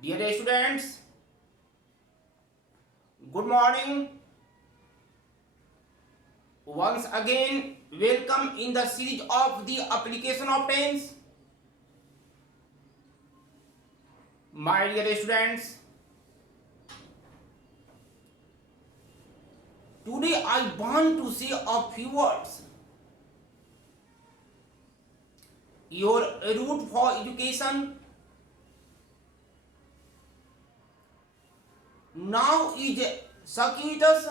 Dear students, good morning. Once again, welcome in the series of the application of tense. My dear students, today I want to say a few words. Your route for education now is circuitous,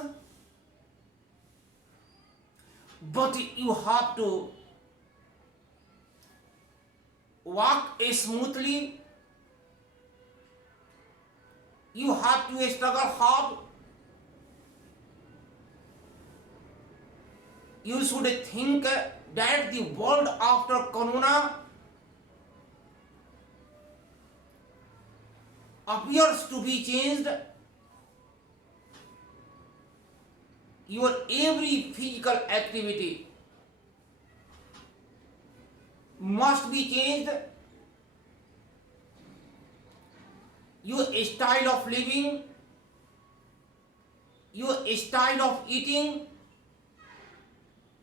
but you have to walk smoothly. You have to struggle hard. You should think that the world after corona appears to be changed. Your every physical activity must be changed. Your style of living, your style of eating,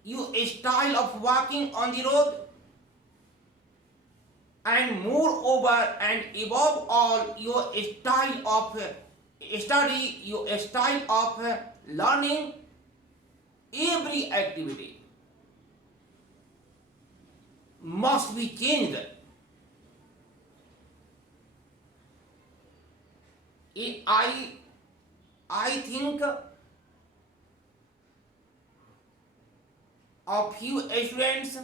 your style of walking on the road, and moreover and above all, your style of study, your style of learning, every activity must be changed. I think a few students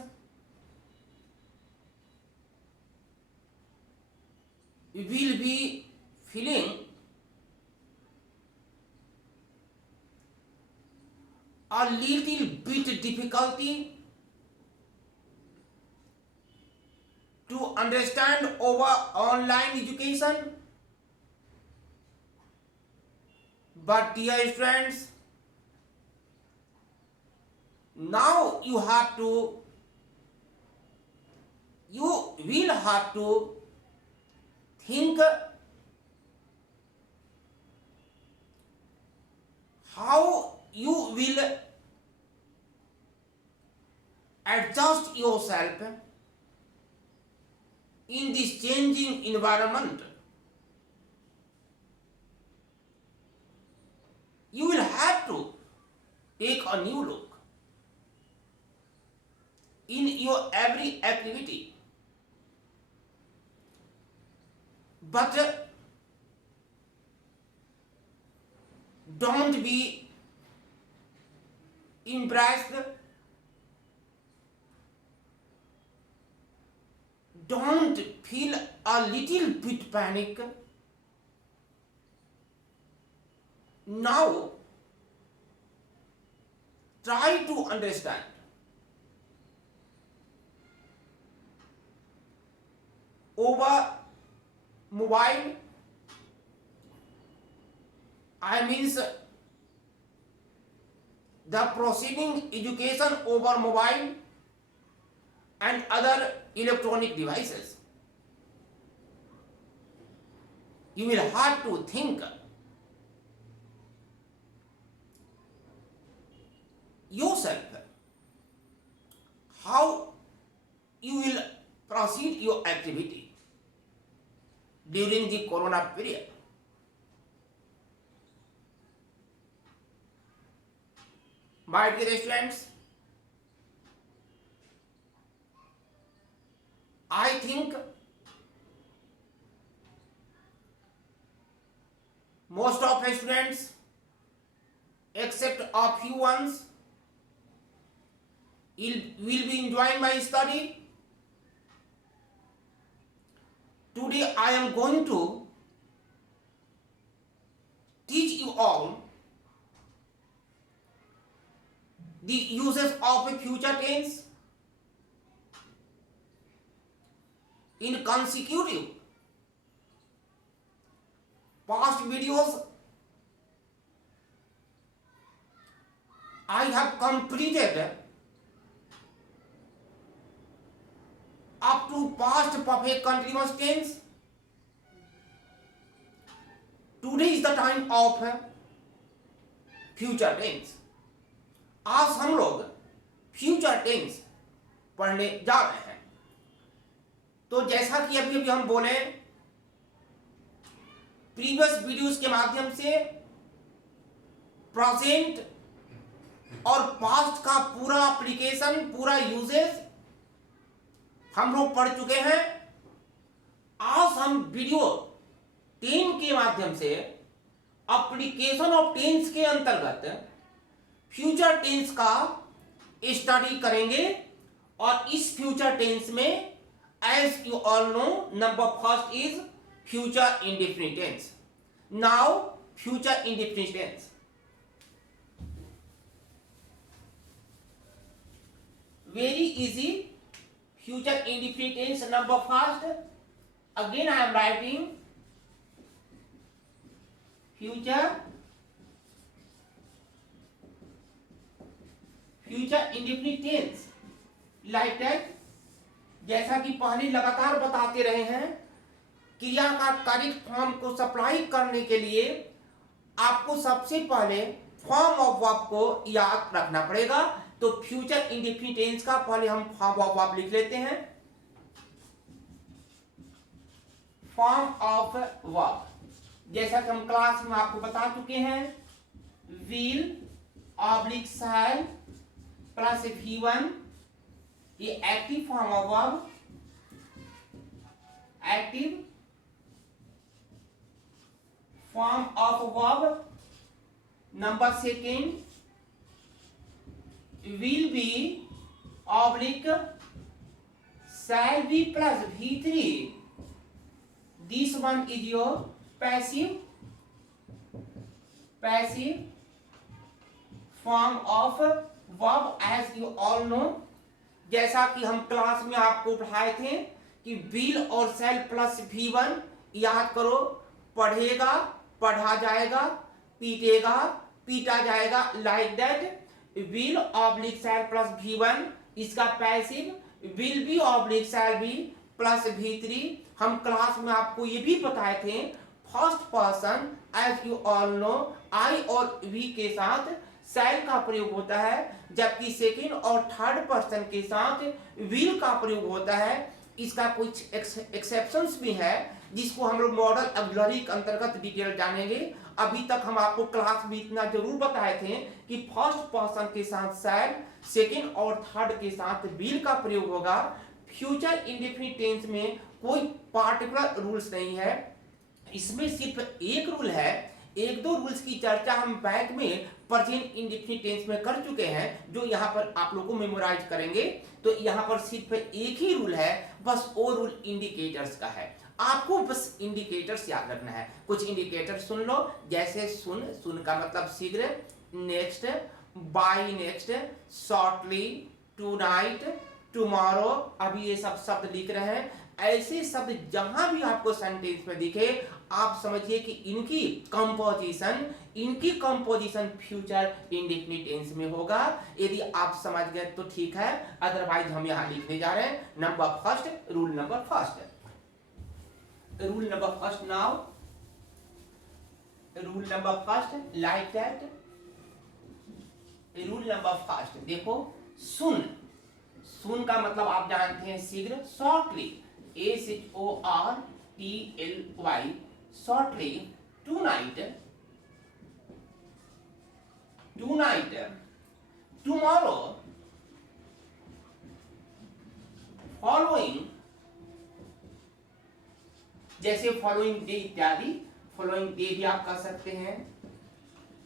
will be feeling a little bit difficulty to understand over online education. But dear friends, now you will have to think how you will adjust yourself in this changing environment. You will have to take a new look in your every activity. But don't be embarrassed. Don't feel a little bit panic. Now, try to understand over mobile. I means the proceeding education over mobile and other electronic devices. You will have to think yourself how you will proceed your activity during the corona period. My dear students, I think most of the students, except a few ones, will be enjoying my study. Today I am going to teach you all the uses of a future tense in consecutive. Past videos I have completed up to past perfect continuous tense today is the time of future tense. आज हम लोग future tense पढ़ने जा रहे हैं। तो जैसा कि अभी अभी हम बोले, प्रीवियस वीडियोस के माध्यम से प्रेजेंट और पास्ट का पूरा एप्लीकेशन, पूरा यूजेज हम लोग पढ़ चुके हैं। आज हम वीडियो 10 के माध्यम से एप्लीकेशन ऑफ टेंस के अंतर्गत फ्यूचर टेंस का स्टडी करेंगे। और इस फ्यूचर टेंस में as you all know, number first is future indefinite tense. Now future indefinite tense, very easy. Future indefinite tense, number first, again I am writing future indefinite tense like that। जैसा कि पहले लगातार बताते रहे हैं, क्रिया का करेक्ट फॉर्म को सप्लाई करने के लिए आपको सबसे पहले फॉर्म ऑफ वर्ब को याद रखना पड़ेगा। तो फ्यूचर इंडेफिनिट टेंस का पहले हम फॉर्म ऑफ वर्ब लिख लेते हैं। फॉर्म ऑफ वर्ब, जैसा कि हम क्लास में आपको बता चुके हैं, will oblique shell plus V1, ये active form of verb, active form of verb. Number second, will be oblique shall be plus V3, this one is your passive form of verb as you all know। जैसा कि हम class में आपको पढ़ाए थे कि will और shall plus V1 याद करो, पढ़ेगा पढ़ा जाएगा, पीटेगा पीटा जाएगा, like that. will oblique shall plus V1 इसका passive, will be oblique shall be plus V3। हम क्लास में आपको ये भी बताए थे, first person as you all know I और we के साथ shall का प्रयोग होता है, जबकि सेकेंड और थर्ड पर्सन के साथ will का प्रयोग होता है। इसका कुछ एक्सेप्शंस भी है जिसको हम लोग मॉडल ऑक्सिलरी के अंतर्गत डिटेल जानेंगे। अभी तक हम आपको क्लास में इतना जरूर बताए थे कि फर्स्ट पर्सन के साथ शैल, सेकेंड और थर्ड के साथ विल का प्रयोग होगा। फ्यूचर इंडेफिनिट टेंस में कोई पार्टिकुलर रूल्स नहीं है, इसमें सिर्फ एक रूल है। एक दो रूल्स की चर्चा हम बैक में प्रेजेंट इंडेफिनिट टेंस में कर चुके हैं, जो यहाँ पर आप लोगों को मेमोराइज करेंगे। तो यहाँ पर सिर्फ एक ही रूल है, बस वो रूल इंडिकेटर्स का है। आपको बस इंडिकेटर्स याद रखना है। कुछ इंडिकेटर सुन लो, जैसे सुन का मतलब शीघ्र, next, by next, shortly, tonight, tomorrow, अभी ये सब शब्द लिख रहे हैं। ऐसे शब्द जहां भी आपको सेंटेंस में दिखे, आप समझिए कि इनकी कंपोजिशन फ्यूचर इंडेफिनिट टेंस में होगा। यदि आप समझ गए तो ठीक है, अदरवाइज हम यहाँ लिखने जा रहे हैं number first, rule number first. Rule number first now, rule number first like that. Rule number first देखो, सुन का मतलब आप जानते हैं शीघ्र, shortly, SHORTLY, shortly, tonight, tomorrow, following, जैसे फॉलोइंग डे इत्यादि। फॉलोइंग डे भी आप कर सकते हैं,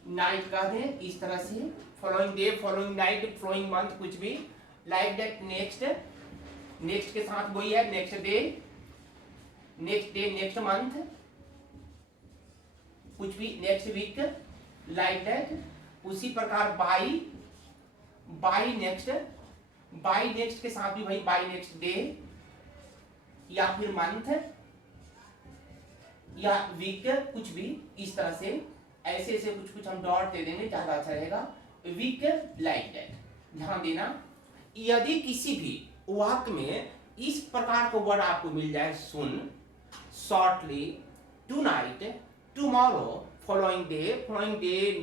नाइट का है इस तरह से, following day, following night, following month, कुछ भी लाइक दैट। नेक्स्ट के साथ वही है, नेक्स्ट डे, नेक्स्ट मंथ, कुछ भी, नेक्स्ट वीक, लाइक दैट। उसी प्रकार बाय नेक्स्ट के साथ भी वही, बाय नेक्स्ट डे या फिर मंथ या वीक, कुछ भी इस तरह से, ऐसे कुछ हम डॉट दे देंगे, ज्यादा अच्छा रहेगा। वीक, लाइक दैट, ध्यान देना। यदि किसी भी वाक्य में इस प्रकार का वर्ड आपको मिल जाए, सुन, shortly, tonight, tomorrow, following day,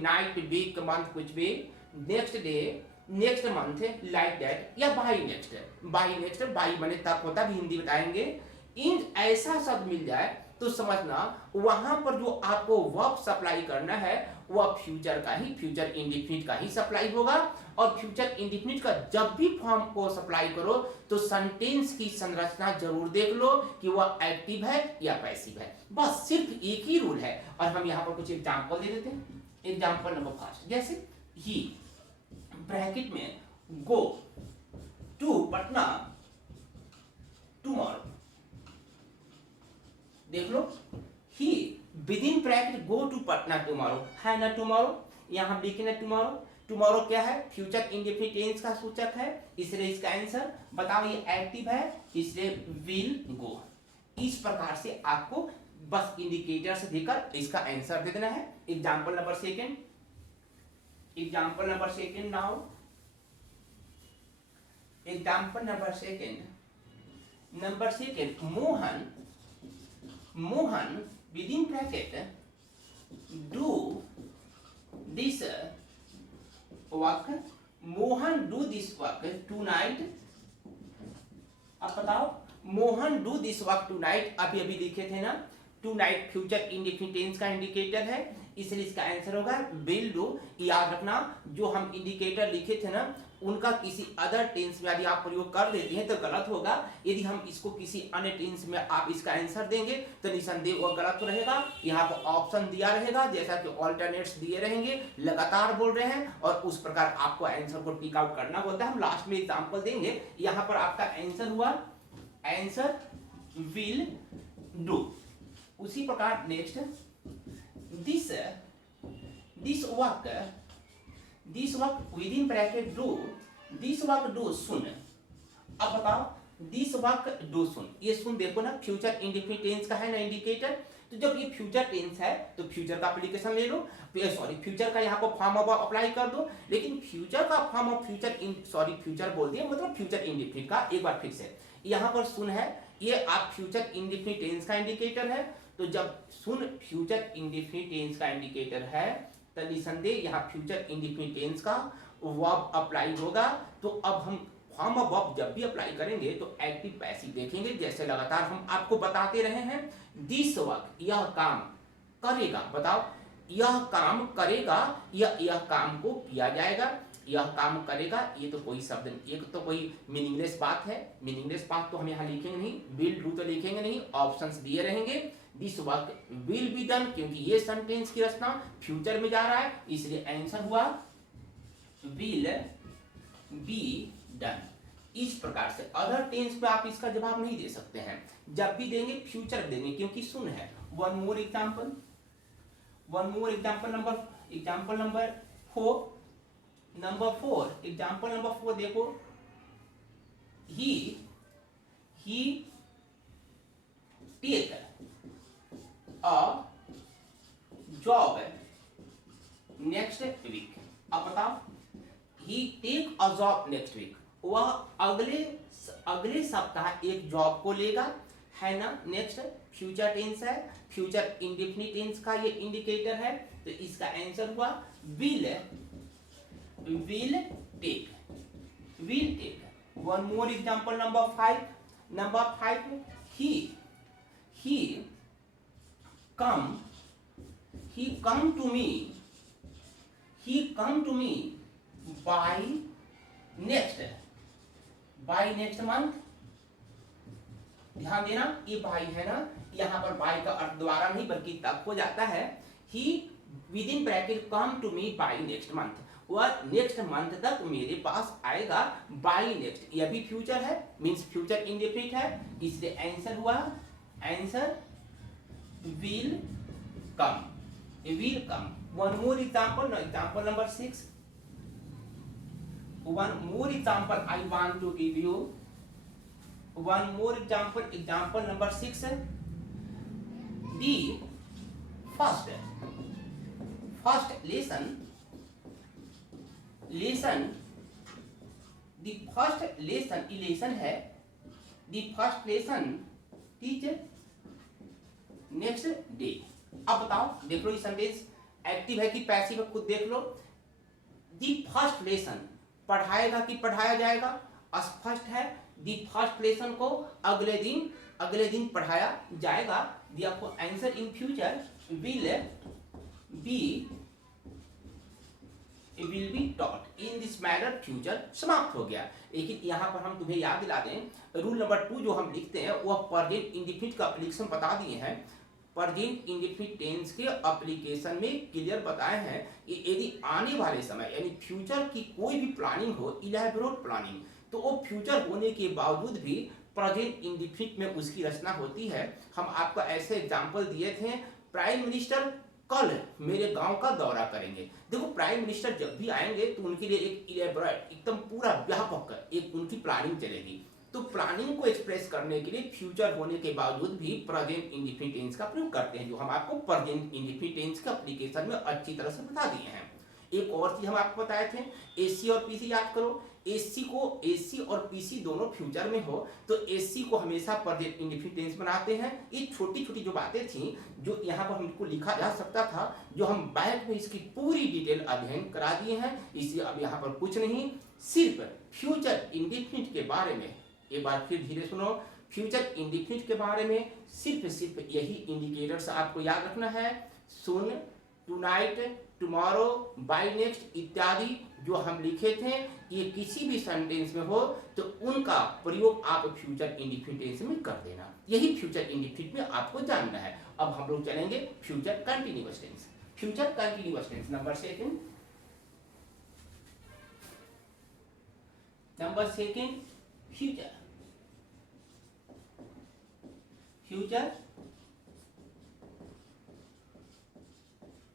night, week, month, कुछ भी, next day, next month, like that, या by next, by माने तक होता भी हिंदी बताएंगे। इन ऐसा शब्द मिल जाए तो समझना वहां पर जो आपको वर्ब सप्लाई करना है वह फ्यूचर का ही, फ्यूचर इंडिफिनिट का ही सप्लाई होगा। और फ्यूचर इंडिफिनिट का जब भी फॉर्म को सप्लाई करो तो सेंटेंस की संरचना जरूर देख लो कि वह एक्टिव है या पैसिव है, बस सिर्फ एक ही रूल है। और हम यहाँ पर कुछ एग्जांपल दे देते हैं। एग्जांपल नंबर फर्स्ट, जैसे ही ब्रैकेट में गो टू पटना टुमारो, देख लो, he with in bracket go to Patna tomorrow, है ना टुमारो, यहां हम लिखे ना टुमारो। टुमारो क्या है, फ्यूचर इंडेफिनिट टेंस का सूचक है, इसलिए इसका आंसर बताओ, ये एक्टिव है इसलिए विल गो। इस प्रकार से आपको बस इंडिकेटर से देकर इसका आंसर दे देना है। Example number second, example number second now, example number second, Mohan within bracket do this work, Mohan do this work tonight। अब बताओ, Mohan do this work tonight, अभी अभी लिखे थे ना, टुनाइट फ्यूचर इंडेफिनिट टेंस का इंडिकेटर है, इसलिए इसका आंसर होगा विल डू। याद रखना जो हम इंडिकेटर लिखे थे ना उनका किसी अदर टेंस में यदि आप प्रयोग कर देते हैं तो गलत होगा। यदि हम इसको किसी अन्य टेंस में आप इसका आंसर देंगे तो निसंदेह वो गलत रहेगा। यहाँ पर ऑप्शन दिया रहेगा जैसा कि ऑल्टरनेट्स दिए रहेंगे, लगातार बोल रहे हैं और उस प्रकार आपको आंसर को टिक आउट करना होता है। हम लास्ट में एग्जांपल देंगे। यहाँ पर आपका आंसर हुआ, आंसर विल डू। उसी प्रकार next, this work with in bracket do, this work do सुन। अब बताओ, दिस वर्क डू सुन, ये सुन देखो ना फ्यूचर इंडेफिनिट टेंस का है ना इंडिकेटर। तो जब ये फ्यूचर टेंस है तो फ्यूचर का एप्लीकेशन ले लो, सॉरी फ्यूचर का यहाँ पर फॉर्म ऑफ अप्लाई कर दो। लेकिन फ्यूचर का फॉर्म ऑफ फ्यूचर बोल दिया, मतलब फ्यूचर इंडेफिनिट का। एक बार फिर से, यहाँ पर सुन है, ये आप फ्यूचर इंडेफिनिट टेंस का इंडिकेटर है। तो जब सुन फ्यूचर इंडेफिनिट टेंस का इंडिकेटर है तो निसंदेह यहाँ फ्यूचर इंडेफिनिट टेंस का वर्ब अप्लाई होगा। तो अब हम फॉर्म ऑफ वर्ब जब भी अप्लाई करेंगे तो एक्टिव पैसिव देखेंगे, जैसे लगातार हम आपको बताते रहे हैं। दिस वर्क, यह काम करेगा, बताओ यह काम करेगा या यह काम को किया जाएगा। यह काम करेगा, ये तो कोई शब्द नहीं, एक तो कोई मीनिंगलेस बात है। मीनिंगलेस बात तो हम यहाँ लिखेंगे नहीं, विल डू तो लिखेंगे नहीं, ऑप्शंस दिए रहेंगे। This work will be done, क्योंकि ये सेंटेंस की रचना फ्यूचर में जा रहा है, इसलिए आंसर हुआ विल बी डन। इस प्रकार से अदर टेंस पे आप इसका जवाब नहीं दे सकते हैं, जब भी देंगे फ्यूचर देंगे क्योंकि सुन है। One more example number 4, example number 4 देखो, he take a job next week. अब बताओ, he take a job next week, वह अगले सप्ताह एक जॉब को लेगा, है ना। नेक्स्ट फ्यूचर टेंस है, फ्यूचर इंडेफिनिट टेंस का ये इंडिकेटर है, तो इसका आंसर हुआ will take. One more example number 5, he come to me by next month। ध्यान देना, ये बाई है ना, यहाँ पर बाई का अर्थ द्वारा नहीं बल्कि तक हो जाता है। He with in bracket come to me by next month, वह नेक्स्ट मंथ तक मेरे पास आएगा। बाई नेक्स्ट यह भी फ्यूचर है, मींस फ्यूचर इंडेफिनिट है, इसलिए आंसर हुआ, answer will come. One more example, example number 6, one more example I want to give you, one more example number 6, the first lesson, the first lesson है, the first lesson teach next day। अब बताओ, देख लो ये sentence active है कि passive है, खुद देख लो। दी फर्स्ट लेसन, पढ़ाएगा कि पढ़ाया जाएगा, स्पष्ट है। दी फर्स्ट लेसन को अगले दिन पढ़ाया जाएगा। दी आपको answer in future will be taught in this manner, future समाप्त हो गया। लेकिन यहाँ पर हम तुम्हें याद दिला दें, रूल नंबर 2 जो हम लिखते हैं वह प्रेजेंट इंडेफिनिट का एप्लीकेशन बता दिए हैं। प्रेजेंट इंडेफिनिट टेंस के एप्लीकेशन में क्लियर बताए हैं कि यदि आने वाले समय यानी फ्यूचर की कोई भी प्लानिंग हो, इलैबोरेट प्लानिंग, तो वो फ्यूचर होने के बावजूद भी प्रेजेंट इंडेफिनिट में उसकी रचना होती है। हम आपको ऐसे एग्जाम्पल दिए थे, प्राइम मिनिस्टर कल मेरे गांव का दौरा करेंगे। देखो प्राइम मिनिस्टर जब भी आएंगे तो उनके लिए एक इलैबोरेट, एकदम पूरा व्यापक एक उनकी प्लानिंग चलेगी। तो प्लानिंग को एक्सप्रेस करने के लिए फ्यूचर होने के बावजूद भी प्रेजेंट इंडेफिनिट टेंस का प्रयोग करते हैं, जो हम आपको प्रेजेंट इंडेफिनिट टेंस के एप्लीकेशन में अच्छी तरह से बता दिए हैं। एक और चीज हम आपको बताए थे, एसी और पीसी याद करो। एसी और पीसी दोनों फ्यूचर में हो तो एसी को हमेशा प्रेजेंट इंडेफिनिट टेंस बनाते हैं। ये छोटी छोटी जो बातें थी जो यहाँ पर हमको लिखा जा सकता था, जो हम बैक में इसकी पूरी डिटेल अध्ययन करा दिए हैं, इसलिए अब यहाँ पर कुछ नहीं, सिर्फ फ्यूचर इंडेफिनिट के बारे में एक बार फिर धीरे सुनो। फ्यूचर इंडेफिनिट के बारे में सिर्फ यही इंडिकेटर्स आपको याद रखना है, सुन, टुनाइट, टुमारो, बाय नेक्स्ट इत्यादि जो हम लिखे थे, ये किसी भी सेंटेंस में हो तो उनका प्रयोग आप फ्यूचर इंडेफिनिट टेंस में कर देना। यही फ्यूचर इंडेफिनिट में आपको जानना है। अब हम लोग चलेंगे future continuous tense. Future continuous tense number second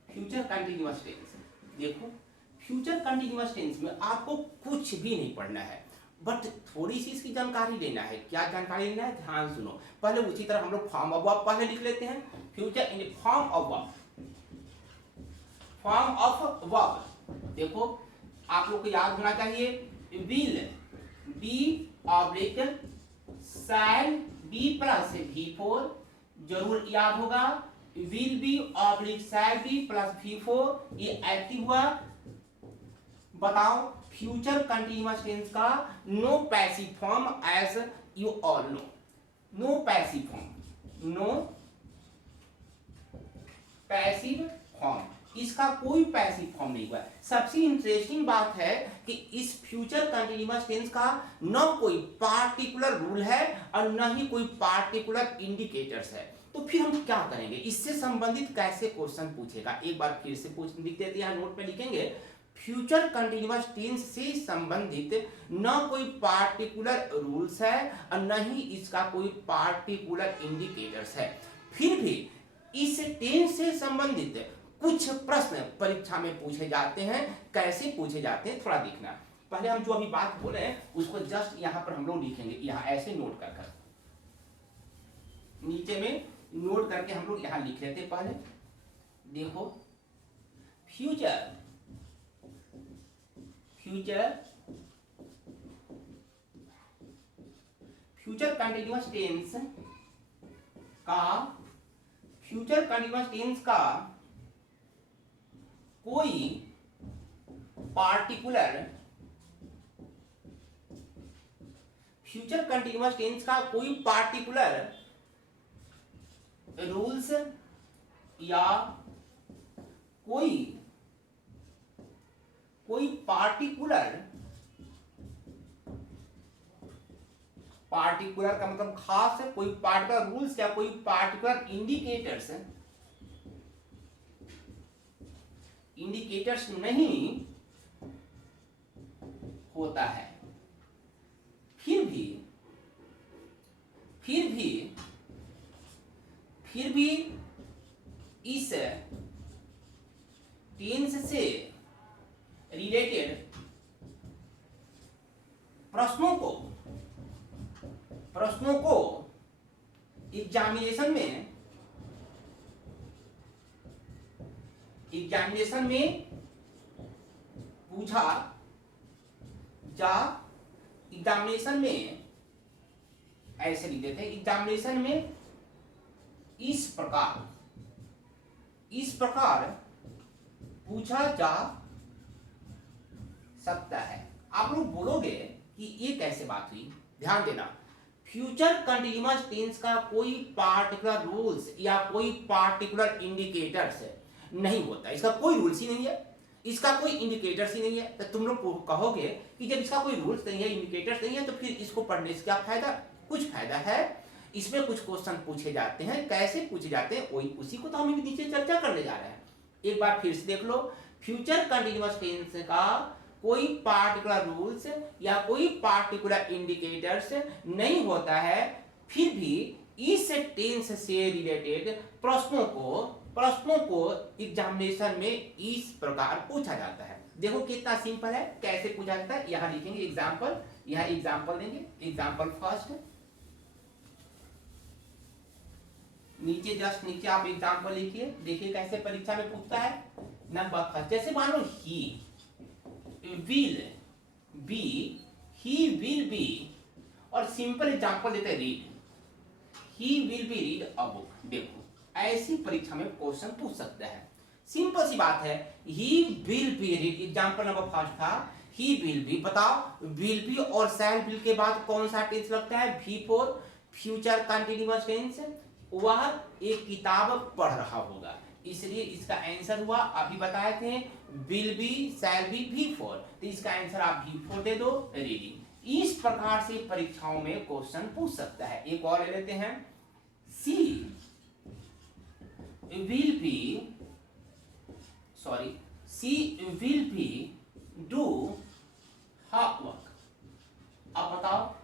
future continuous tense. देखो फ्यूचर कंटिन्यूअस टेंस में आपको कुछ भी नहीं पढ़ना है, बट थोड़ी सी इसकी जानकारी लेना है। क्या जानकारी लेना है, ध्यान सुनो। पहले उसी तरह हम लोग फॉर्म ऑफ वर्ब पहले लिख लेते हैं। Future in form of verb. देखो आप लोग को याद होना चाहिए, will be oblique shall be plus V4, जरूर याद होगा। Will be oblique shall be plus V4, ये एक्टिव हुआ। बताओ फ्यूचर कंटिन्यूअस टेंस का no passive form, as you all know. No passive form, इसका कोई पैसिव फॉर्म नहीं हुआ। सबसे इंटरेस्टिंग बात है कि इस फ्यूचर कंटिन्यूअस टेंस का न कोई पार्टिकुलर रूल है और न ही कोई पार्टिकुलर इंडिकेटर्स है। तो फिर हम क्या करेंगे, इससे संबंधित कैसे क्वेश्चन पूछेगा, एक बार फिर से लिख देते हैं, नोट में लिखेंगे। फ्यूचर कंटिन्यूअस टेंस से संबंधित न कोई पार्टिकुलर रूल्स है और न ही इसका कोई पार्टिकुलर इंडिकेटर्स है। फिर भी इस टेंस से संबंधित कुछ प्रश्न परीक्षा में पूछे जाते हैं। कैसे पूछे जाते हैं थोड़ा देखना। पहले हम जो अभी बात बोले हैं उसको जस्ट यहाँ पर हम लोग लिखेंगे, यहाँ ऐसे नोट कर नीचे में नोट करके हम लोग यहाँ लिख लेते हैं। पहले देखो फ्यूचर कंटिन्यूअस टेंस का कोई पार्टिकुलर रूल्स या कोई पार्टिकुलर का मतलब खास है, कोई पार्टिकुलर रूल्स या कोई पार्टिकुलर इंडिकेटर्स नहीं होता है। फिर भी इस टेंस से रिलेटेड प्रश्नों को एग्जामिनेशन में पूछा जा, एग्जामिनेशन में ऐसे लिख देते हैं, एग्जामिनेशन में इस प्रकार इस प्रकार पूछा जा सकता है। आप लोग बोलोगे कि ये कैसे बात हुई, ध्यान देना। फ्यूचर कंटीन्यूअस टेंस का कोई पार्टिकुलर रूल्स या कोई पार्टिकुलर इंडिकेटर्स नहीं होता, इसका कोई रूल्स ही नहीं है, इसका कोई इंडिकेटर्स ही नहीं है। तो तुम लोग कहोगे कि जब इसका कोई रूल्स नहीं है, इंडिकेटर्स नहीं है, तो फिर इसको पढ़ने से क्या फायदा? कुछ फायदा है। इसमें कुछ क्वेश्चन पूछे जाते हैं, कैसे पूछे जाते हैं वही उसी को तो हम नीचे चर्चा करने जा रहे हैं। एक बार फिर से देख लो, फ्यूचर कंटीन्यूअस टेंस का कोई पार्टिकुलर रूल्स या कोई पार्टिकुलर इंडिकेटर्स नहीं होता है, फिर भी इस टेंस से रिलेटेड प्रश्नों को एग्जामिनेशन में इस प्रकार पूछा जाता है। देखो कितना सिंपल है, कैसे पूछा जाता है। यहां लिखेंगे एग्जाम्पल, यहां एग्जाम्पल देंगे। एग्जाम्पल फर्स्ट, नीचे जस्ट नीचे आप एग्जाम्पल लिखिए, देखिए कैसे परीक्षा में पूछता है। नंबर फर्स्ट, जैसे मान लो ही विल बी, और सिंपल एग्जाम्पल देते हैं read, he will be read a book. देखो ऐसी परीक्षा में क्वेश्चन पूछ सकता है, सिंपल सी बात है। He will be read, example number first था ही विल बी। बताओ विल बी और शैल बी के बाद कौन सा टेंस लगता है? V4, future continuous tense. वह एक किताब पढ़ रहा होगा, इसलिए इसका आंसर हुआ, अभी बताए थे, will be shall be V4, तो इसका आंसर आप V4 दे दो, रीडिंग। इस प्रकार से परीक्षाओं में क्वेश्चन पूछ सकता है। एक और ले लेते हैं, she will be do her work. अब बताओ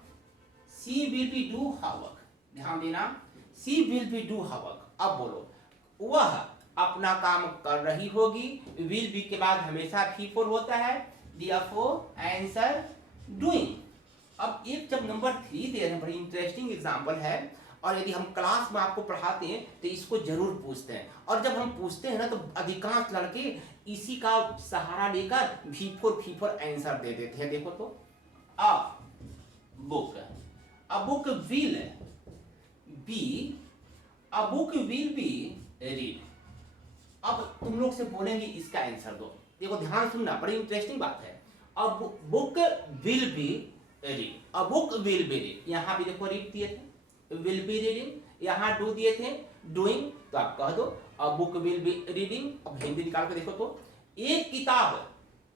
she will be do her work, ध्यान देना, she will be do her work. अब बोलो वह अपना काम कर रही होगी, विल बी के बाद हमेशा V4 होता है, therefore आंसर डूइंग। अब एक जब नंबर 3 दे रहे हैं, बड़ी इंटरेस्टिंग एग्जांपल है, और यदि हम क्लास में आपको पढ़ाते हैं तो इसको जरूर पूछते हैं, और जब हम पूछते हैं ना तो अधिकांश लड़के इसी का सहारा लेकर V4 आंसर दे देते हैं। देखो तो a book will be read. अब तुम लोग से बोलेंगे इसका आंसर दो, देखो ध्यान सुनना, बड़ी इंटरेस्टिंग बात है। अब बुक विल बी रीड, अब बुक विल बी रीड, यहां भी देखो रीड दिए थे, विल बी रीडिंग, यहां डू दिए थे, डूइंग, तो आप कह दो अब बुक विल बी रीडिंग। अब हिंदी निकाल के देखो तो, एक किताब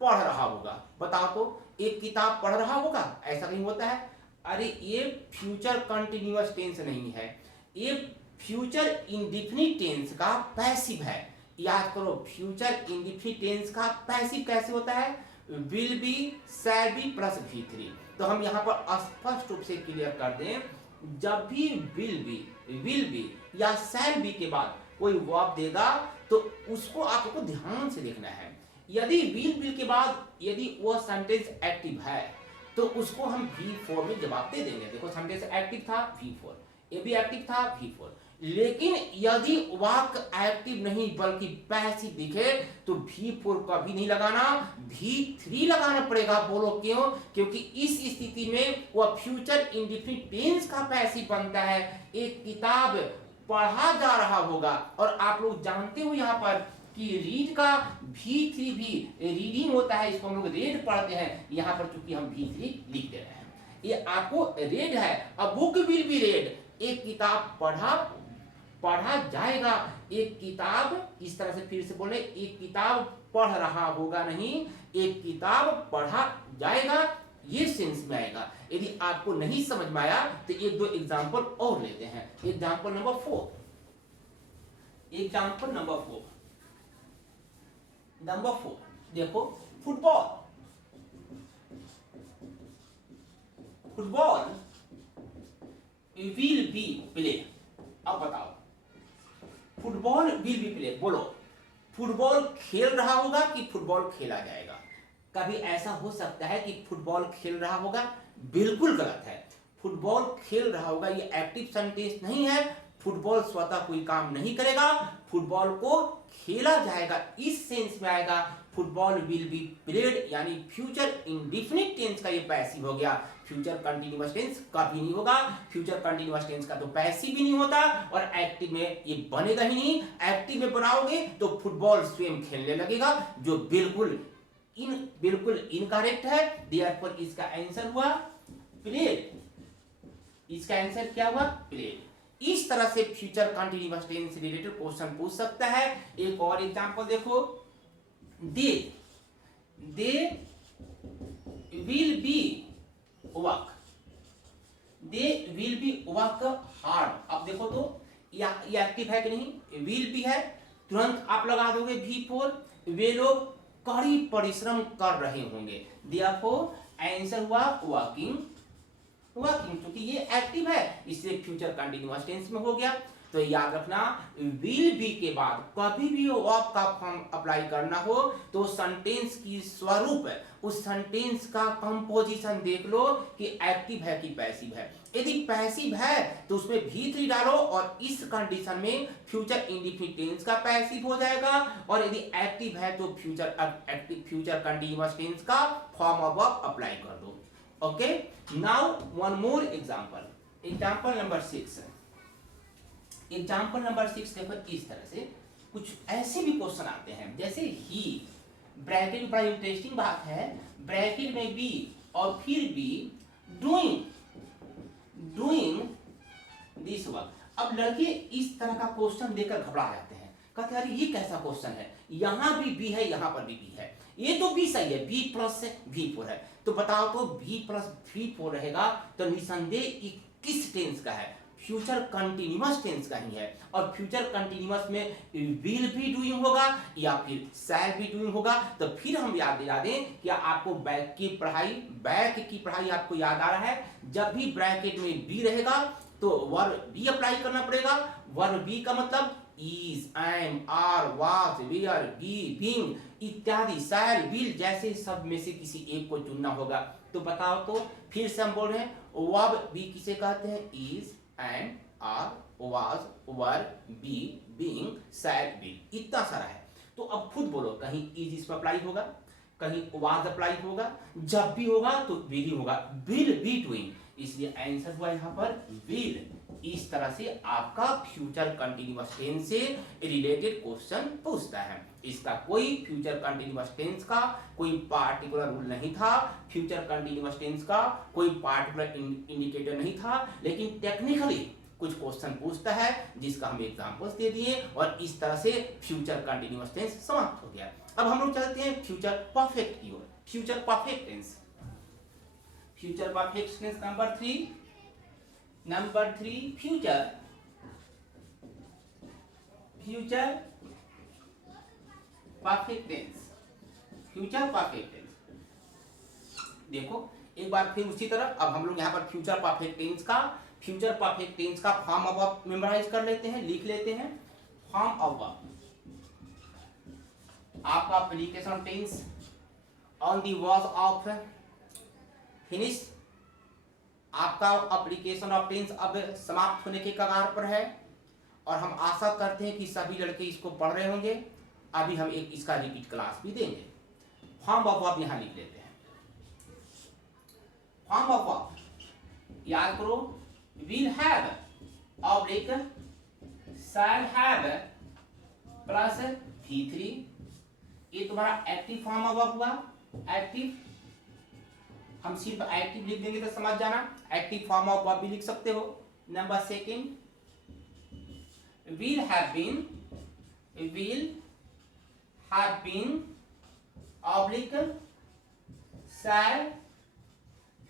पढ़ रहा होगा। बताओ तो एक किताब पढ़ रहा होगा, ऐसा नहीं होता है। अरे ये फ्यूचर कंटिन्यूअस टेंस नहीं है, ये फ्यूचर इंडेफिनिट टेंस का पैसिव है। याद करो, फ्यूचर इंडेफिनिट टेंस का पैसिव कैसे होता है? Will be shell be plus V3। तो हम यहाँ पर स्पष्ट रूप से क्लियर कर दें, जब भी विल बी या शैल बी के बाद कोई वर्ब देगा तो उसको आपको ध्यान से देखना है। यदि विल बी के बाद यदि वो सेंटेंस एक्टिव है तो उसको हम V4 में जवाब दे देंगे। देखो सेंटेंस एक्टिव था V4, ये भी एक्टिव था V4। लेकिन यदि वाक्य एक्टिव नहीं बल्कि पैसिव दिखे तो V4 कभी नहीं लगाना, V3 लगाना पड़ेगा। बोलो क्यों? क्योंकि इस स्थिति में वह फ्यूचर इंडेफिनिट टेंस का पैसिव बनता है। एक किताब पढ़ा जा रहा होगा, और आप लोग जानते हो यहाँ पर कि रीड का V3 भी रीडिंग होता है, इसको हम लोग रेड पढ़ते हैं, यहाँ पर चूंकि हम V3 लिख दे रहे हैं, ये आपको रेड है। अब बुक विल बी रेड, एक किताब पढ़ा जाएगा, एक किताब, इस तरह से फिर से बोले, एक किताब पढ़ रहा होगा नहीं, एक किताब पढ़ा जाएगा, ये सेंस में आएगा। यदि आपको नहीं समझ में आया तो एक दो एग्जांपल और लेते हैं। एग्जांपल नंबर 4, देखो फुटबॉल विल बी प्ले। अब बताओ फुटबॉल विल बी प्ले, बोलो फुटबॉल खेल रहा होगा कि फुटबॉल खेला जाएगा? कभी ऐसा हो सकता है कि फुटबॉल खेल रहा होगा? बिल्कुल गलत है। फुटबॉल खेल रहा होगा ये एक्टिव सेंटेंस नहीं है, फुटबॉल स्वतः कोई काम नहीं करेगा, फुटबॉल को खेला जाएगा, इस सेंस में आएगा। फुटबॉल विल बी प्लेड, यानी फ्यूचर इंडेफिनिट टेंस का ये पैसिव हो गया। फ्यूचर कंटिन्यूअस टेंस कभी नहीं होगा, फ्यूचर कंटिन्यूअस टेंस का तो पैसिव भी नहीं होता और एक्टिव में ये बनेगा ही नहीं। एक्टिव में बनाओगे तो फुटबॉल स्वयं खेलने लगेगा, जो बिल्कुल इनकरेक्ट है। देयरफॉर इसका आंसर हुआ प्लेड। इसका आंसर क्या हुआ? प्लेड। इस तरह से फ्यूचर कंटिन्यूअस टेंस से रिलेटेड क्वेश्चन पूछ सकता है। एक और एग्जांपल देखो, they will be work, they will be work hard. अब देखो तो ये एक्टिव है कि नहीं? विल बी है, तुरंत आप लगा दोगे V4, वे लोग कड़ी परिश्रम कर रहे होंगे। देयरफॉर आंसर हुआ वर्किंग। क्योंकि ये एक्टिव है इसलिए फ्यूचर कंटिन्यूअस टेंस में हो गया। तो याद रखना, विल बी के बाद कभी भी वर्ब का फॉर्म अप्लाई करना हो तो सेंटेंस की स्वरूप, उस सेंटेंस का कंपोजिशन देख लो कि एक्टिव है कि पैसिव है। यदि पैसिव है तो उसमें V3 डालो और इस कंडीशन में फ्यूचर इंडेफिनिट टेंस का पैसिव हो जाएगा, और यदि एक्टिव है तो फ्यूचर कंटिन्यूअस टेंस का फॉर्म ऑफ वर्ब अप्लाई कर दो। Okay, now one more example, example number 6। Example number 6 देखो, इस तरह से कुछ ऐसे भी क्वेश्चन आते हैं, जैसे ही, ब्रैकेट में बड़ा इंटरेस्टिंग बात है, ब्रैकेट में बी और फिर बी डूइंग दिस वर्क। अब लड़के इस तरह का क्वेश्चन देकर घबरा जाते हैं, कहते हैं अरे ये कैसा क्वेश्चन है, यहाँ भी बी है यहाँ पर भी बी है, ये तो बी सही है, बी प्लस V4 है, तो बताओ तो बी प्लस V4 रहेगा तो निसंदेह किस टेंस का है? फ्यूचर कंटिन्यूअस टेंस का ही है। और फ्यूचर कंटिन्यूअस में विल भी डूइंग होगा या फिर शैल भी डूइंग होगा। तो फिर हम याद दिला दें कि आपको बैक की पढ़ाई आपको याद आ रहा है, जब भी ब्रैकेट में बी रहेगा तो वर्ब बी अप्लाई करना पड़ेगा। वर्ब बी का मतलब is, am, are, was, were, be, being इत्यादि, शैल, विल जैसे सब में से किसी एक को चुनना होगा। तो बताओ तो, फिर से हम बोल रहे हैं, वर्ब बी किसे कहते हैं? Is, am, are, was, were, be, being, shall, will, इतना सारा है। तो अब खुद बोलो, कहीं इज इस पर अप्लाई होगा, कहीं वाज अप्लाई होगा, जब भी होगा तो विल होगा, विल बी डूइंग, इसलिए आंसर हुआ यहाँ पर विल। इस तरह से आपका फ्यूचर कंटिन्यूअस टेंस से रिलेटेड क्वेश्चन पूछता है। इसका कोई फ्यूचर कंटिन्यूअस टेंस का कोई पार्टिकुलर रूल नहीं था, फ्यूचर कंटिन्यूअस टेंस का कोई पार्टिकुलर इंडिकेटर नहीं था, लेकिन टेक्निकली कुछ क्वेश्चन पूछता है जिसका हम एग्जांपल्स दे दिए, और इस तरह से फ्यूचर कंटिन्यूअस टेंस समाप्त हो गया। अब हम लोग चलते हैं फ्यूचर परफेक्ट की ओर। Future perfect tense, future perfect tense number 3 future perfect tense. Future perfect tense देखो एक बार फिर उसी तरह, अब हम लोग यहाँ पर फ्यूचर परफेक्ट टेंस का फॉर्म ऑफ वर्ब मेमोराइज कर लेते हैं, लिख लेते हैं। फॉर्म ऑफ वर्ब, आपका application tense on the verb of finish, आपका एप्लीकेशन ऑफ टेंस अब समाप्त होने के कगार पर है, और हम आशा करते हैं कि सभी लड़के इसको पढ़ रहे होंगे। अभी हम एक इसका रिपीट क्लास भी देंगे। फॉर्म ऑफ वर्ब यहां लिख लेते हैं। फॉर्म ऑफ वर्ब याद करो, will have oblique shall have plus V3, ये तुम्हारा एक्टिव फॉर्म ऑफ वर्ब हुआ। एक्टिव, हम सिर्फ एक्टिव लिख देंगे तो समझ जाना, एक्टिव फॉर्म ऑफ वर्ब भी लिख सकते हो। Number 2 will have been oblique shall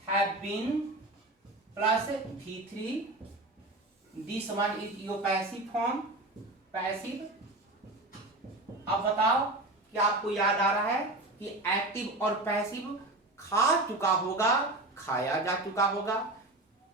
have been plus V3, this one is your passive form, passive। अब बताओ कि आपको याद आ रहा है कि एक्टिव और पैसिव खा चुका होगा, खाया जा चुका होगा,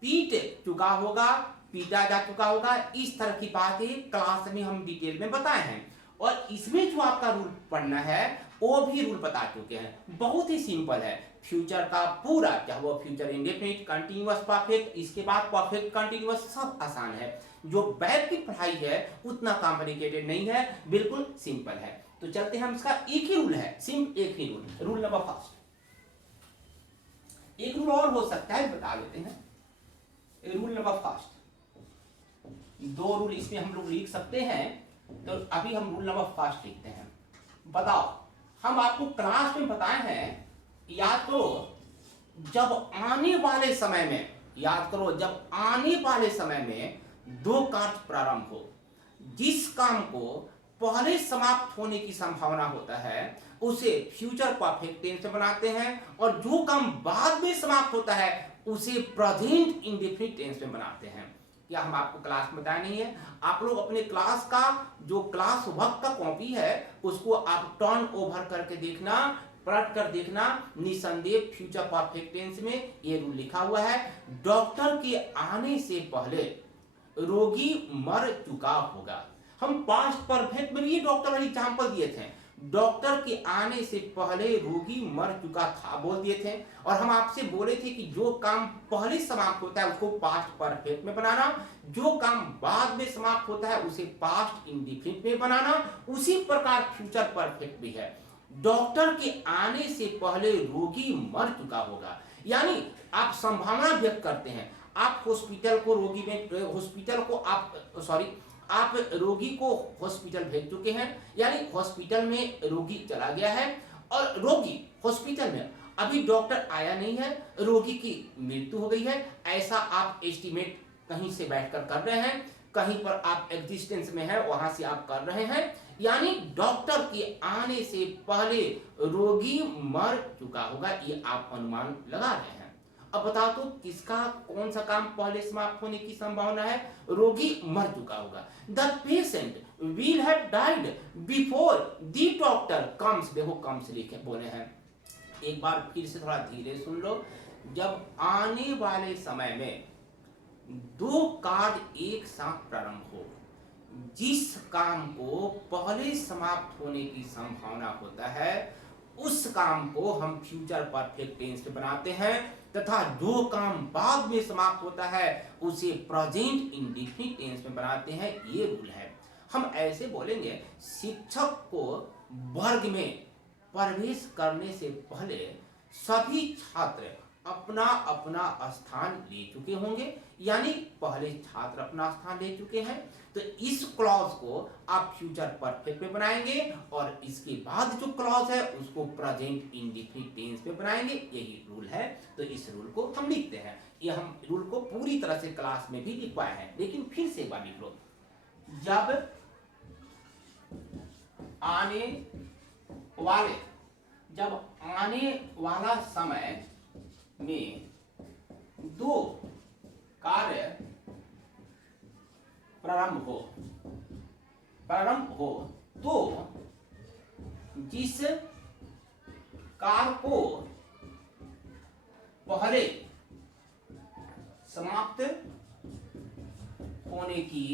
पीट चुका होगा, पीटा जा चुका होगा, इस तरह की बातें क्लास में हम डिटेल में बताए हैं। और इसमें जो आपका रूल पढ़ना है वो भी रूल बता चुके हैं। बहुत ही सिंपल है फ्यूचर का पूरा, चाहे वो फ्यूचर इंडेफिनिट, कंटिन्यूअस, परफेक्ट, इसके बाद परफेक्ट कंटिन्यूअस, सब आसान है। जो बैक की पढ़ाई है उतना कॉम्प्लिकेटेड नहीं है, बिल्कुल सिंपल है। तो चलते हैं, हम इसका एक ही रूल है, सिर्फ एक ही रूल, रूल नंबर फर्स्ट। एक रूल और हो सकता है, बता देते हैं। रूल नंबर फर्स्ट, दो रूल इसमें हम लोग लिख सकते हैं, तो अभी हम रूल नंबर फर्स्ट लिखते हैं। बताओ, हम आपको क्लास में बताए हैं, याद करो, जब आने वाले समय में, याद करो, जब आने वाले समय में दो कार्य प्रारंभ हो, जिस काम को पहले समाप्त होने की संभावना होता है उसे फ्यूचर परफेक्ट टेंस में बनाते हैं, और जो काम बाद में समाप्त होता है उसे प्रेजेंट इंडेफिनिट टेंस में बनाते हैं। क्या हम आपको क्लास में बताया नहीं है? आप लोग अपने क्लास का जो क्लास वर्क का कॉपी है उसको आप टर्न ओवर करके देखना, पलट कर देखना, निसंदेह फ्यूचर परफेक्ट टेंस में ये रूल लिखा हुआ है, डॉक्टर के आने से पहले रोगी मर चुका होगा। हम पास्ट परफेक्ट में भी डॉक्टर वाली एग्जांपल दिए थे, डॉक्टर के आने से पहले रोगी मर चुका था बोल दिए थे, और हम आपसे बोले थे कि जो काम पहले समाप्त होता है उसको पास्ट परफेक्ट में बनाना, जो काम बाद में समाप्त होता है उसे पास्ट इंडेफिनिट में बनाना। उसी प्रकार फ्यूचर परफेक्ट भी है, डॉक्टर के आने से पहले रोगी मर चुका होगा, यानी आप संभावना व्यक्त करते हैं, आप हॉस्पिटल को रोगी में, हॉस्पिटल को आप रोगी को हॉस्पिटल भेज चुके हैं, यानी हॉस्पिटल में रोगी चला गया है और रोगी हॉस्पिटल में, अभी डॉक्टर आया नहीं है, रोगी की मृत्यु हो गई है, ऐसा आप एस्टीमेट कहीं से बैठकर कर रहे हैं, कहीं पर आप एग्जिस्टेंस में है वहां से आप कर रहे हैं, यानी डॉक्टर के आने से पहले रोगी मर चुका होगा, ये आप अनुमान लगा रहे हैं। अब बताओ तो किसका कौन सा काम पहले समाप्त होने की संभावना है? रोगी मर चुका होगा। The patient will have died before the doctor comes, देखो कम्स लिखे बोले हैं, एक बार फिर से थोड़ा धीरे सुन लो। जब आने वाले समय में दो कार्य एक साथ प्रारंभ हो, जिस काम को पहले समाप्त होने की संभावना होता है उस काम को हम फ्यूचर परफेक्ट टेंस में बनाते हैं, तथा जो काम बाद में समाप्त होता है उसे प्रेजेंट इंडेफिनिट टेंस में बनाते हैं, ये रूल है। हम ऐसे बोलेंगे, शिक्षक को वर्ग में प्रवेश करने से पहले सभी छात्र अपना अपना स्थान ले चुके होंगे, यानी पहले छात्र अपना स्थान ले चुके हैं, तो इस क्लॉज को आप फ्यूचर परफेक्ट में बनाएंगे और इसके बाद जो क्लॉज है उसको प्रेजेंट इंडेफिनिट टेंस में बनाएंगे, यही रूल है। तो इस रूल को हम लिखते हैं, ये हम रूल को पूरी तरह से क्लास में भी लिखवाए हैं, लेकिन फिर से एक बार लिख लो। जब आने वाला समय में दो कार्य प्रारंभ हो तो जिस कार्य को पहले समाप्त होने की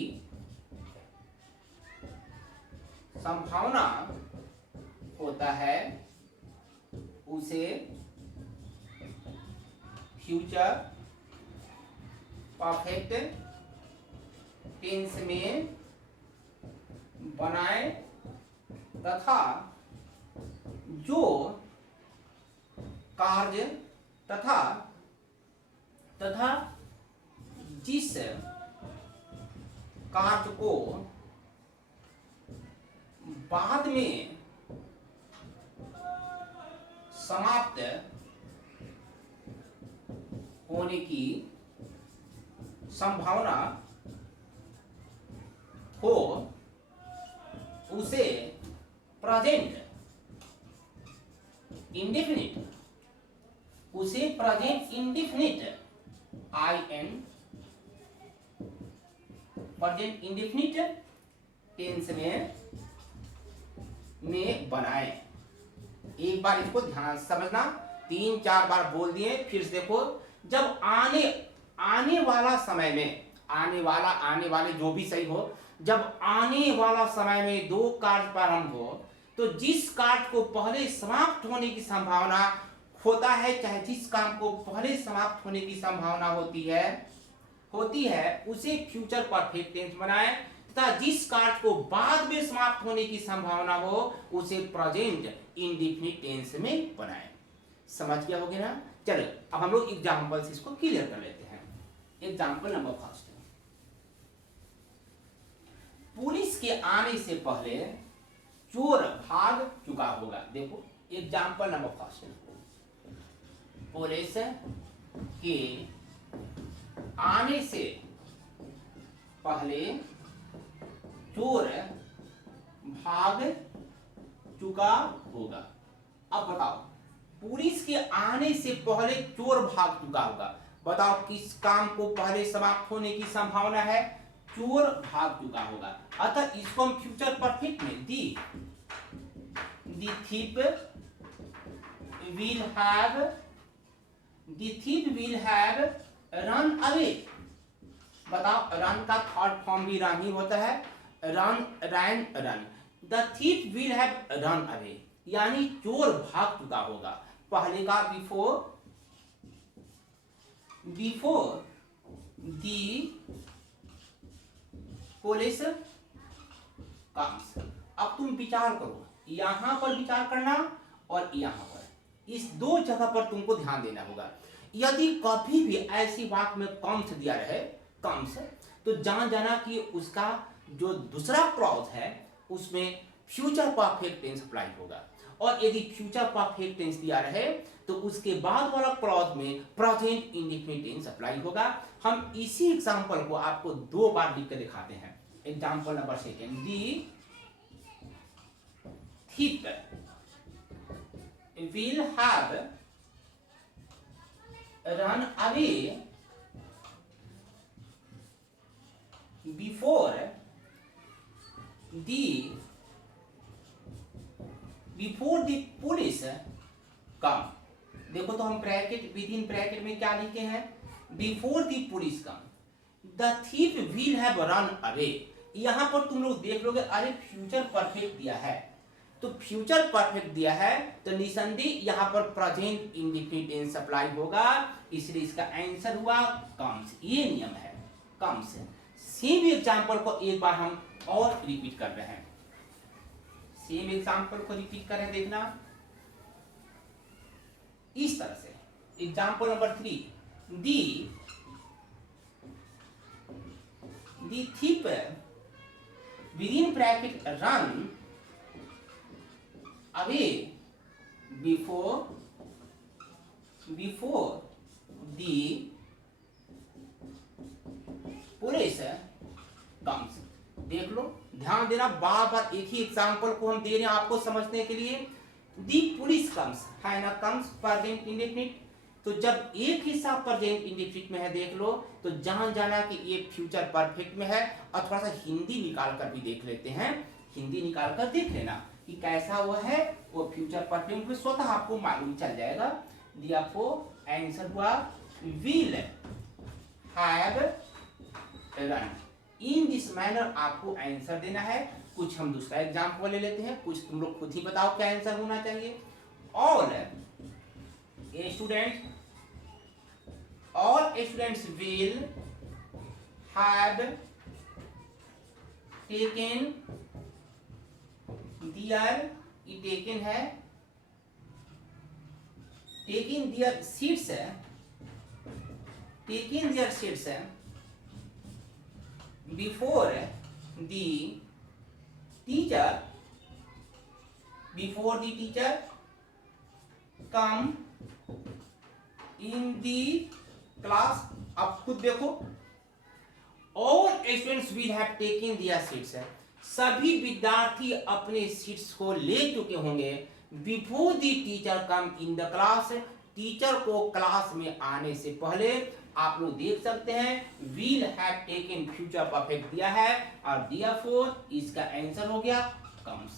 संभावना होता है उसे फ्यूचर परफेक्ट टेंस में बनाए, तथा जो कार्य तथा जिस कार्य को बाद में समाप्त होने की संभावना हो उसे present indefinite present indefinite tense में बनाए। एक बार इसको ध्यान से समझना, 3-4 बार बोल दिए, फिर से देखो। जब आने वाला समय में, आने वाले जो भी सही हो, जब आने वाला समय में दो कार्य प्रारंभ हो तो जिस कार्य को पहले समाप्त होने की संभावना होता है, चाहे जिस काम को पहले समाप्त होने की संभावना होती है उसे फ्यूचर परफेक्ट टेंस बनाएं, तथा जिस कार्य को बाद में समाप्त होने की संभावना हो उसे प्रेजेंट इंडेफिनिट टेंस में बनाएं। समझ गया होगा ना। चलो अब हम लोग एग्जांपल से इसको क्लियर कर लेते हैं। एग्जांपल नंबर फर्स्ट, पुलिस के आने से पहले चोर भाग चुका होगा। देखो एग्जांपल नंबर फर्स्ट, पुलिस के आने से पहले चोर भाग चुका होगा। अब बताओ, पुलिस के आने से पहले चोर भाग चुका होगा, बताओ किस काम को पहले समाप्त होने की संभावना है? चोर भाग चुका होगा। अतः इसको हम फ्यूचर परफेक्ट में दी thief will have run away। बताओ रन का थर्ड फॉर्म भी रन ही होता है, run. The thief will have run away यानी चोर भाग चुका होगा। पहले का बिफोर दी पुलिस कम्स। अब तुम विचार करो, यहां पर विचार करना और यहां पर, इस दो जगह पर तुमको ध्यान देना होगा। यदि कभी भी ऐसी वाक्य में कम्स दिया रहे, कम्स, तो जान जाना कि उसका जो दूसरा क्लॉज है उसमें फ्यूचर परफेक्ट टेंस अप्लाई होगा। और यदि फ्यूचर परफेक्ट टेंस दिया रहे तो उसके बाद वाला क्लॉज में प्रेजेंट इंडेफिनिट टेंस अप्लाई होगा। हम इसी एग्जांपल को आपको दो बार लिख कर दिखाते हैं। Example number second, the thief will have run away before the police come। देखो तो हम ब्रैकेट विद इन ब्रैकेट में क्या लिखे हैं? Before the police come the thief will have run away। यहां पर तुम लोग देख लोगे, अरे फ्यूचर परफेक्ट दिया है, तो फ्यूचर परफेक्ट दिया है तो निसंदेह यहां पर प्रेजेंट इंडेफिनिट टेंस अप्लाई होगा, इसलिए इसका आंसर हुआ कम्स। ये नियम है कम्स। सेम एग्जांपल को एक बार हम और रिपीट कर रहे हैं। सेम एग्जांपल को रिपीट कर रहे हैं, देखना इस तरह से। Example number 3, the thief within bracket run away before the police comes। देख लो, ध्यान देना, बार बार एक ही एग्जांपल को हम दे रहे हैं आपको समझने के लिए। दी पुलिस कम्स है ना, कम्स प्रेजेंट इंडेफिनिट, तो जब एक हिस्सा प्रेजेंट इंडेफिनिट में है देख लो तो जान जाना कि ये फ्यूचर परफेक्ट में है। और थोड़ा सा हिंदी निकाल कर भी देख लेते हैं, हिंदी निकाल कर देख लेना कि कैसा वो है, वो फ्यूचर परफेक्ट में स्वतः आपको मालूम चल जाएगा। therefore आंसर हुआ will have run। In this manner आपको आंसर देना है। कुछ हम दूसरा एग्जांपल ले लेते हैं, कुछ तुम लोग खुद ही बताओ क्या आंसर होना चाहिए। all students will have taken their, ये taken है, taking their seats before the teacher come in the class। अब खुद देखो, all students will have taken their seats, सभी विद्यार्थी अपने सीट्स को ले चुके होंगे। Before the teacher come in the class, teacher को क्लास में आने से पहले। आप लोग देख सकते हैं will have taken future perfect दिया है और therefore इसका आंसर हो गया comes।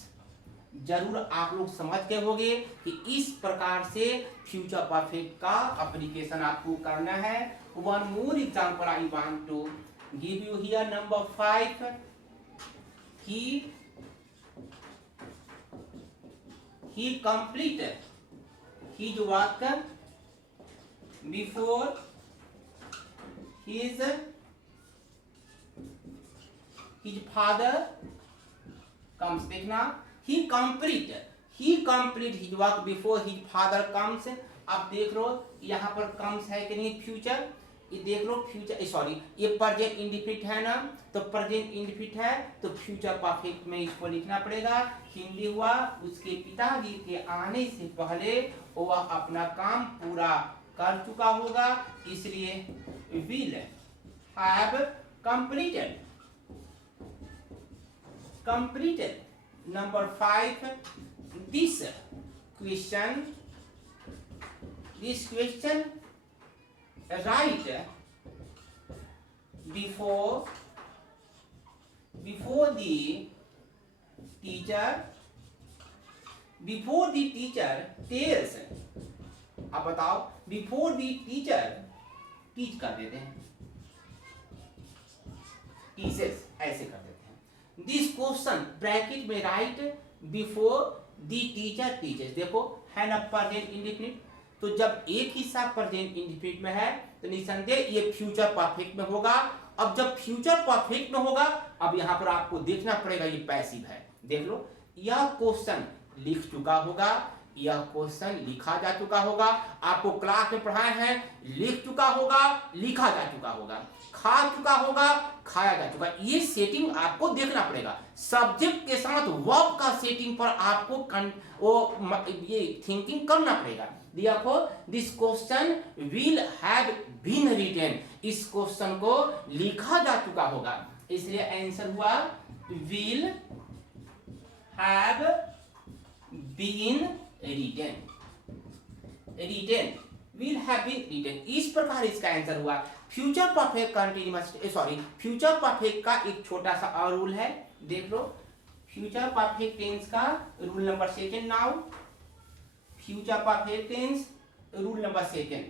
जरूर आप लोग समझ गए होंगे कि इस प्रकार से फ्यूचर परफेक्ट का एप्लीकेशन आपको करना है। One more example I want to give you, here number 5, he he completed his work before his father comes. देखना, he complete his work before his father comes. अब देख लो यहाँ पर comes है कि नहीं, फ्यूचर, ये देख लो फ्यूचर, सॉरी ये प्रेजेंट इंडिफिनिट है ना, तो प्रेजेंट इंडिफिनिट है तो फ्यूचर परफेक्ट में इसको लिखना पड़ेगा। हिंदी हुआ उसके पिताजी के आने से पहले वह अपना काम पूरा कर चुका होगा, इसलिए will have completed। Number 5, this question right before the teacher tells। अब बताओ, before the teacher teach कर देते हैं, teaches ऐसे कर देते हैं। दिस क्वेश्चन ब्रैकेट में right before the teacher teachers. देखो है ना प्रेजेंट इंडिफिनिट, तो जब एक हिस्सा प्रेजेंट इंडिफिनिट में है तो निसंदेह ये फ्यूचर परफेक्ट में होगा। अब जब फ्यूचर परफेक्ट में होगा, अब यहाँ पर आपको देखना पड़ेगा ये पैसिव है। देख लो, यह क्वेश्चन लिख चुका होगा, यह क्वेश्चन लिखा जा चुका होगा, आपको क्लास में पढ़ाए हैं, लिख चुका होगा, लिखा जा चुका होगा, खा चुका होगा, खाया जा चुका। ये सेटिंग आपको देखना पड़ेगा। सब्जेक्ट के साथ वर्ब का सेटिंग पर आपको ये थिंकिंग करना पड़ेगा। देखो, this question will have been written, इस क्वेश्चन को लिखा जा चुका होगा, इसलिए आंसर हुआ will have been written. will have been written, इस प्रकार इसका आंसर हुआ। Future perfect continuous, sorry future perfect का एक छोटा सा और रूल है, देख लो। फ्यूचर परफेक्ट टेंस का rule number 2 now, future perfect tense rule number 2,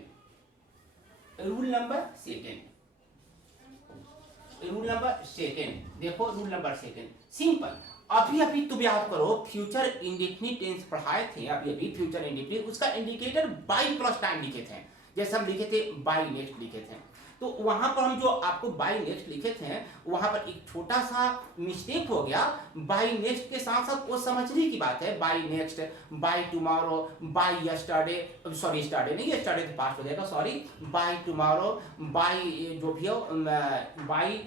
देखो रूल नंबर 2 सिंपल। अभी तुम याद करो, फ्यूचर इंडिफिनिट टेंस पढ़ाए थे अभी फ्यूचर इंडिफिनिट, उसका इंडिकेटर बाई प्लस टाइम लिखे थे। जैसे हम लिखे थे बाई नेक्स्ट लिखे थे, तो वहां पर हम जो आपको बाई नेक्स्ट लिखे थे वहां पर एक छोटा सा मिस्टेक हो गया। बाई नेक्स्ट के साथ साथ वो समझने की बात है, by next, by tomorrow, by yesterday, sorry yesterday नहीं, यस्टरडे तो पास्ट हो जाएगा, सॉरी, बाई टुमारो, बाई जो भी हो, बाई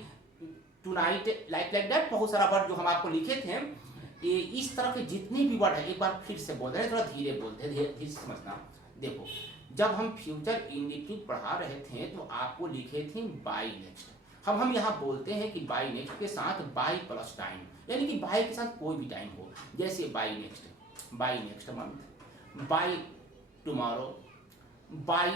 टुनाइट, लाइक दैट, बहुत सारा वर्ड जो हम आपको लिखे थे। ये इस तरह के जितने भी वर्ड है, एक बार फिर से बोल रहे हैं, थोड़ा धीरे बोलते हैं, धीरे समझना। देखो, जब हम फ्यूचर इंडिफिनिट पढ़ा रहे थे तो आपको लिखे थे बाई नेक्स्ट। हम यहाँ बोलते हैं कि बाई नेक्स्ट के साथ बाई प्लस टाइम, यानी कि बाई के साथ कोई भी टाइम हो, जैसे by next month, by tomorrow, by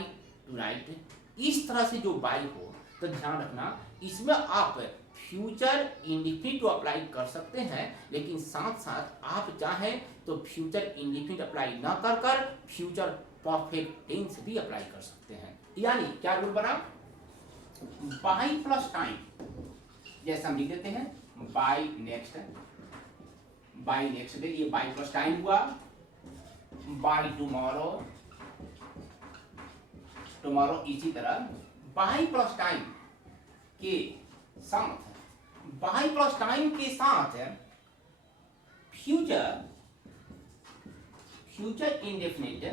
tonight, इस तरह से जो बाई हो, तो ध्यान रखना इसमें आप फ्यूचर इंडिफिनिट अप्लाई कर सकते हैं, लेकिन साथ साथ आप चाहें तो फ्यूचर इंडिफिनिट अप्लाई ना कर फ्यूचर परफेक्ट टेंस भी अप्लाई कर सकते हैं। यानी क्या रूल बना, बाई प्लस टाइम, जैसे हम लिख देते हैं बाई नेक्स्ट, ये बाई प्लस टाइम हुआ, बाई टुमारो इसी तरह बाई प्लस टाइम के साथ, बाई प्लस टाइम के साथ फ्यूचर इंडेफिनिट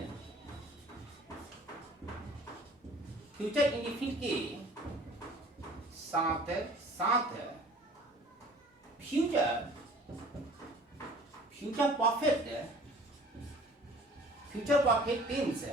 के साथ फ्यूचर परफेक्ट टेंस